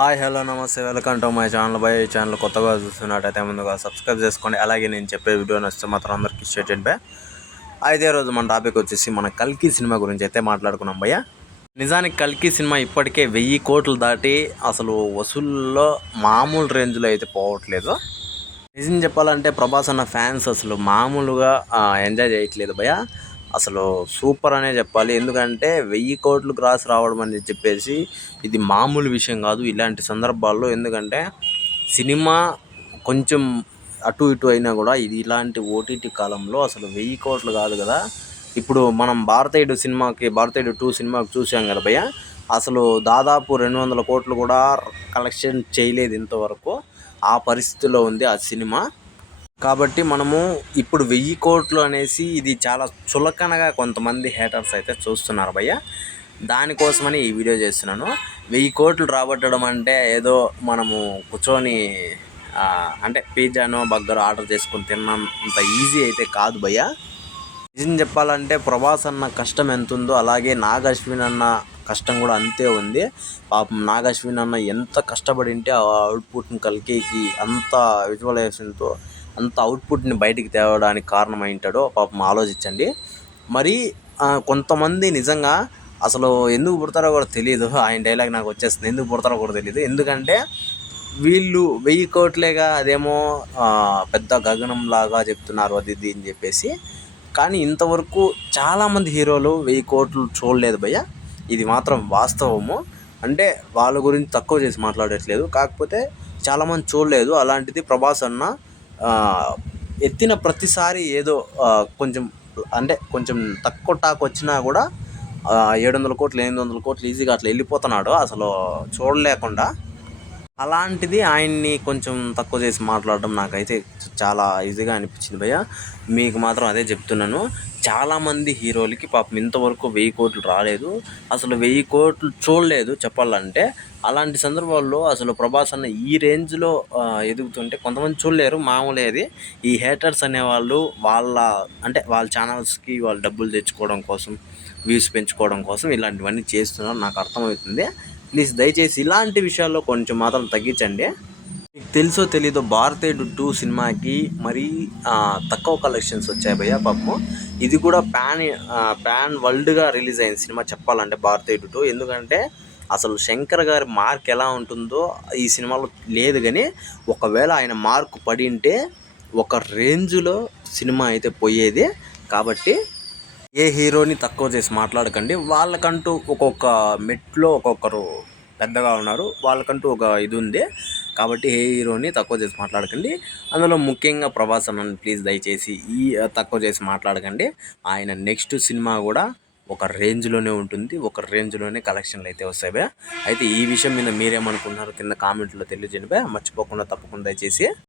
Hi hello నమస్తే welcome to my channel by channel కొత్తగా చూస్తున్నట్టయితే ముందుగా సబ్స్క్రైబ్ చేసుకోండి. అలాగే నేను చెప్పే వీడియో నచ్చితే మాత్రం అందరికీ షేర్ చేయండి భయ్య. అయితే రోజు మన టాపిక్ వచ్చేసి మన కల్కి సినిమా గురించి అయితే మాట్లాడుకున్నాం భయ్య. నిజానికి కల్కి సినిమా ఇప్పటికే 1000 కోట్లు దాటి అసలు వసూల్లో మామూలు రేంజ్లో అయితే పోవట్లేదు. నిజం చెప్పాలంటే ప్రభాస్ అన్న ఫ్యాన్స్ అసలు మామూలుగా ఎంజాయ్ చేయట్లేదు భయ్య. అసలు సూపర్ అనే చెప్పాలి. ఎందుకంటే 1000 కోట్లు క్రాస్ రావడం అని చెప్పేసి ఇది మామూలు విషయం కాదు ఇలాంటి సందర్భాల్లో. ఎందుకంటే సినిమా కొంచెం అటు ఇటు అయినా కూడా ఇది ఇలాంటి ఓటీటీ కాలంలో అసలు 1000 కోట్లు కాదు కదా. ఇప్పుడు మనం భారతీయుడు 2 సినిమాకి చూసాం కదా భయ్య. అసలు దాదాపు 200 కోట్లు కూడా కలెక్షన్ చేయలేదు ఇంతవరకు. ఆ పరిస్థితిలో ఉంది ఆ సినిమా. కాబట్టి మనము ఇప్పుడు 1000 కోట్లు అనేసి ఇది చాలా చులకనగా కొంతమంది హేటర్స్ అయితే చూస్తున్నారు భయ్య. దానికోసమని ఈ వీడియో చేస్తున్నాను. 1000 కోట్లు రాబట్టడం అంటే ఏదో మనము కూర్చొని అంటే పిజ్జానో బర్గర్ ఆర్డర్ చేసుకొని తిన్నంత ఈజీ అయితే కాదు భయ్య. నిజం చెప్పాలంటే ప్రభాస్ అన్న కష్టం ఎంత ఉందో అలాగే నాగ్ అశ్విన్ అన్న కష్టం కూడా అంతే ఉంది. పాపం నాగ్ అశ్విన్ అన్న ఎంత కష్టపడింటే ఆ అవుట్పుట్ని కల్కికి అంత విజువలైజేషన్తో అంత అవుట్పుట్ని బయటికి తేవడానికి కారణమై ఉంటాడో పాపం ఆలోచించండి. మరి కొంతమంది నిజంగా అసలు ఎందుకు పుడతారో కూడా తెలియదు. ఆయన డైలాగ్ నాకు వచ్చేస్తుంది, ఎందుకు పుడతారో కూడా తెలియదు. ఎందుకంటే వీళ్ళు 1000 కోట్లేగా అదేమో పెద్ద గగనంలాగా చెప్తున్నారు అది ఇది అని చెప్పేసి. కానీ ఇంతవరకు చాలామంది హీరోలు 1000 కోట్లు చూడలేదు భయ్య. ఇది మాత్రం వాస్తవము. అంటే వాళ్ళ గురించి తక్కువ చేసి మాట్లాడట్లేదు, కాకపోతే చాలామంది చూడలేదు. అలాంటిది ప్రభాస్ అన్న ఎత్తిన ప్రతిసారి ఏదో కొంచెం అంటే కొంచెం తక్కువ టాక్ వచ్చినా కూడా 700 కోట్లు 800 కోట్లు ఈజీగా అట్లా వెళ్ళిపోతున్నాడు అసలు చూడలేకుండా. అలాంటిది ఆయన్ని కొంచెం తక్కువ చేసి మాట్లాడడం నాకైతే చాలా ఈజీగా అనిపించింది భయ్య. మీకు మాత్రం అదే చెప్తున్నాను. చాలామంది హీరోలకి పాపం ఇంతవరకు 1000 కోట్లు రాలేదు, అసలు 1000 కోట్లు చూడలేదు చెప్పాలంటే. అలాంటి సందర్భాల్లో అసలు ప్రభాస్ అన్న ఈ రేంజ్లో ఎదుగుతుంటే కొంతమంది చూడలేరు, మామూలేది. ఈ హేటర్స్ అనేవాళ్ళు వాళ్ళ ఛానల్స్కి వాళ్ళు డబ్బులు తెచ్చుకోవడం కోసం, వ్యూస్ పెంచుకోవడం కోసం ఇలాంటివన్నీ చేస్తున్నారు, నాకు అర్థమవుతుంది. ప్లీజ్ దయచేసి ఇలాంటి విషయాల్లో కొంచెం మాత్రం తగ్గించండి. మీకు తెలుసో తెలీదో భారతీయుడు 2 సినిమాకి మరీ తక్కువ కలెక్షన్స్ వచ్చాయి భయ్య పాపము. ఇది కూడా పాన్ వరల్డ్గా రిలీజ్ అయిన సినిమా చెప్పాలంటే భారతీయుడు 2. ఎందుకంటే అసలు శంకర్ గారి మార్క్ ఎలా ఉంటుందో ఈ సినిమాలో లేదు. కానీ ఒకవేళ ఆయన మార్క్ పడి ఉంటే ఒక రేంజ్లో సినిమా అయితే పోయేది. కాబట్టి ఏ హీరోని తక్కువ చేసి మాట్లాడకండి. వాళ్ళకంటూ ఒక్కొక్క మెట్లో ఒక్కొక్కరు పెద్దగా ఉన్నారు, వాళ్ళకంటూ ఒక ఇది ఉంది. కాబట్టి ఏ హీరోని తక్కువ చేసి మాట్లాడకండి. అందులో ముఖ్యంగా ప్రభాస్ అన్నని ప్లీజ్ దయచేసి తక్కువ చేసి మాట్లాడకండి. ఆయన నెక్స్ట్ సినిమా కూడా ఒక రేంజ్లోనే ఉంటుంది, ఒక రేంజ్లోనే కలెక్షన్లు అయితే వస్తాయి. అయితే ఈ విషయం మీద మీరేమనుకుంటున్నారు కింద కామెంట్లో తెలియజేయండి. మర్చిపోకుండా తప్పకుండా దయచేసి